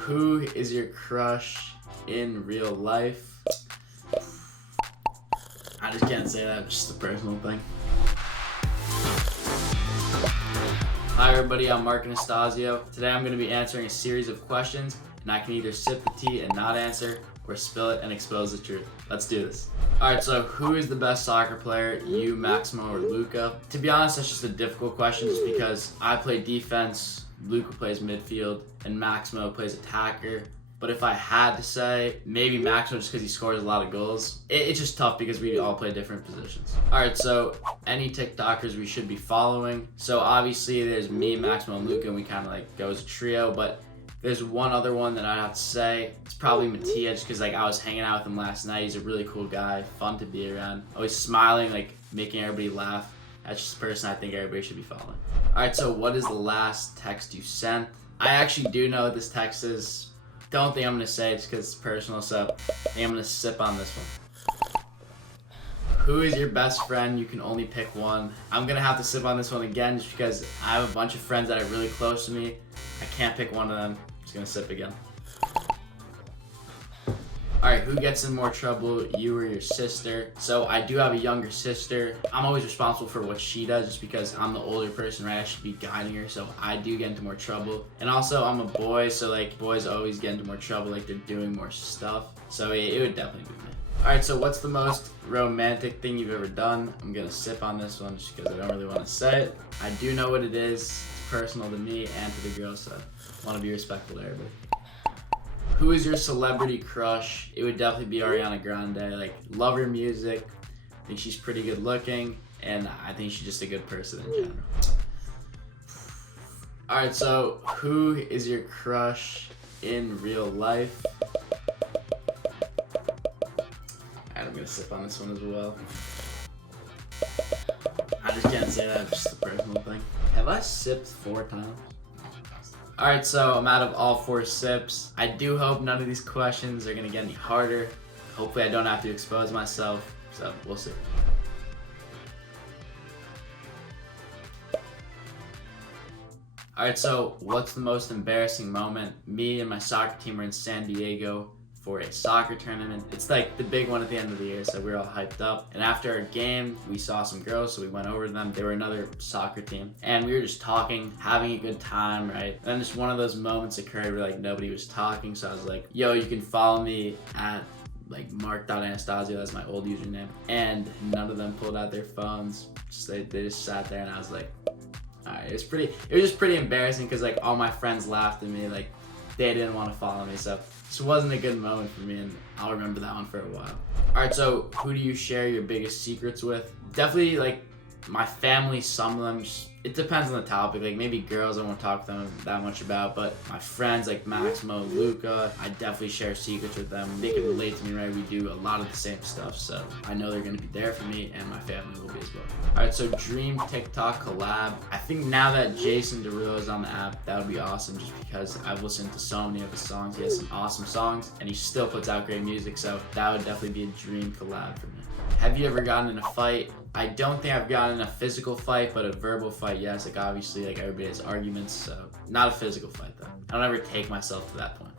Who is your crush in real life? I just can't say that, just a personal thing. Hi everybody, I'm Anastasio. Today I'm going to be answering a series of questions, and I can either sip the tea and not answer, or spill it and expose the truth. Let's do this. Alright, so who is the best soccer player, you, Maximo, or Luca? To be honest, that's just a difficult question just because I play defense, Luca plays midfield, and Maximo plays attacker. But if I had to say, maybe Maximo just because he scores a lot of goals. It's just tough because we all play different positions. Alright, so any TikTokers we should be following. So obviously there's me, Maximo, and Luca, and we kind of like go as a trio, but there's one other one that I'd have to say. It's probably Mattia, just because like I was hanging out with him last night. He's a really cool guy, fun to be around. Always smiling, like making everybody laugh. That's just a person I think everybody should be following. Alright, so what is the last text you sent? I actually do know what this text is. Don't think I'm gonna say it just because it's personal, so I think I'm gonna sip on this one. Who is your best friend? You can only pick one. I'm gonna have to sip on this one again just because I have a bunch of friends that are really close to me. I can't pick one of them. I'm just gonna sip again. Alright, who gets in more trouble, you or your sister? So I do have a younger sister. I'm always responsible for what she does just because I'm the older person, right? I should be guiding her, so I do get into more trouble. And also I'm a boy, so like boys always get into more trouble, like they're doing more stuff. So it would definitely be me. Alright, so what's the most romantic thing you've ever done? I'm gonna sip on this one just because I don't really want to say it. I do know what it is. It's personal to me and to the girls, so I want to be respectful to everybody. Who is your celebrity crush? It would definitely be Ariana Grande. Like, love her music. I think she's pretty good looking, and I think she's just a good person in general. Alright, so who is your crush in real life? Alright, I'm gonna sip on this one as well. I just can't say that, it's just a personal thing. Have I sipped 4 times? Alright, so I'm out of all 4 sips. I do hope none of these questions are gonna get any harder. Hopefully I don't have to expose myself, so we'll see. Alright, so what's the most embarrassing moment? Me and my soccer team were in San Diego for a soccer tournament. It's like the big one at the end of the year, so we were all hyped up. And after our game, we saw some girls, so we went over to them. They were another soccer team. And we were just talking, having a good time, right? And then just one of those moments occurred where like nobody was talking, so I was like, yo, you can follow me at like mark.anastasio, that's my old username. And none of them pulled out their phones. They just sat there, and I was like, alright, it was just pretty embarrassing because like all my friends laughed at me, like they didn't want to follow me, so this wasn't a good moment for me, and I'll remember that one for a while. Alright, so who do you share your biggest secrets with? Definitely like my family, some of them, it depends on the topic. Like maybe girls I won't talk to them that much about, but my friends like Maximo, Luca, I definitely share secrets with them. They can relate to me, right? We do a lot of the same stuff, so I know they're gonna be there for me, and my family will be as well. Alright, so dream TikTok collab. I think now that Jason Derulo is on the app, that would be awesome just because I've listened to so many of his songs. He has some awesome songs, and he still puts out great music, so that would definitely be a dream collab for me. Have you ever gotten in a fight? I don't think I've gotten in a physical fight, but a verbal fight, yes. Like obviously, like everybody has arguments, so not a physical fight though. I don't ever take myself to that point.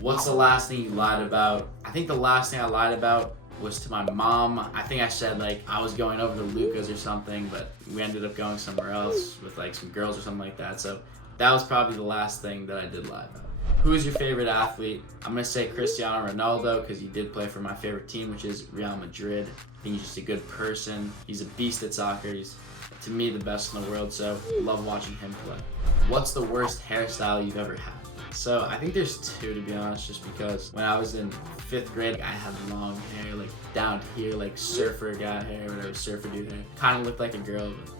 What's the last thing you lied about? I think the last thing I lied about was to my mom. I think I said like I was going over to Luca's or something, but we ended up going somewhere else with like some girls or something like that. So that was probably the last thing that I did lie about. Who is your favorite athlete? I'm going to say Cristiano Ronaldo because he did play for my favorite team, which is Real Madrid. I think he's just a good person. He's a beast at soccer. He's, to me, the best in the world, so love watching him play. What's the worst hairstyle you've ever had? So I think there's 2, to be honest, just because when I was in 5th grade, I had long hair, like down here, like surfer guy hair, whatever, surfer dude hair. Kind of looked like a girl, but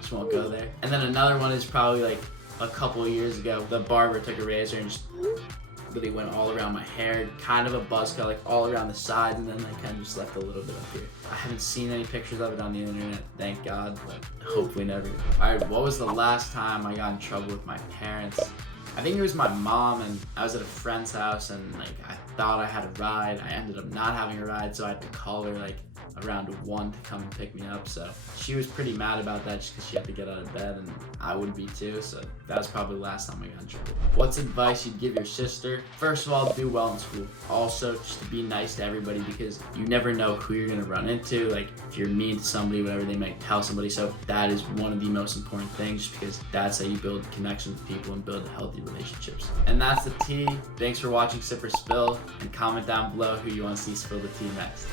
just won't go there. And then another one is probably like a couple of years ago, the barber took a razor and just really went all around my hair, kind of a buzz cut, like all around the sides, and then like kind of just left a little bit up here. I haven't seen any pictures of it on the internet, thank God, but hopefully never. Alright, what was the last time I got in trouble with my parents? I think it was my mom, and I was at a friend's house, and like I thought I had a ride. I ended up not having a ride, so I had to call her like around 1 to come and pick me up. So she was pretty mad about that just because she had to get out of bed, and I would be too. So that was probably the last time I got in trouble. What's advice you'd give your sister? First of all, do well in school. Also, just to be nice to everybody, because you never know who you're gonna run into. Like if you're mean to somebody, whatever, they might tell somebody. So that is one of the most important things, just because that's how you build connections with people and build healthy relationships. And that's the tea. Thanks for watching Sip or Spill, and comment down below who you want to see spill the tea next.